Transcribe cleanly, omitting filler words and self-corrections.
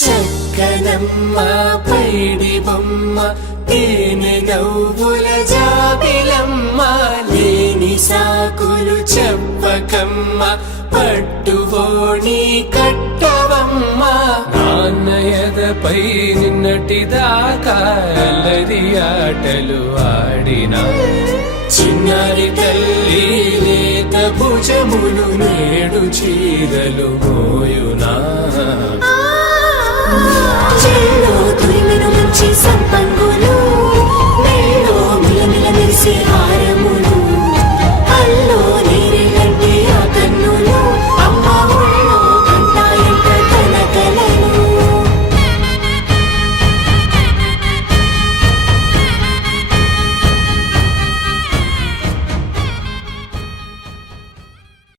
చక్కనమ్మ పైడి బొమ్మ తేనె నవ్వుల జాబిలమ్మ లేని సాకులు చెప్పకమ్మ పట్టువోణి కట్టవమ్మ నాన్నయదపై నిన్నటిదాకా అల్లరి ఆటలు ఆడినా చిన్నారి తల్లి లేత భుజములు నేడు చీరలు మోయునా చెల్లో తురిమెను మంచి సంపంగు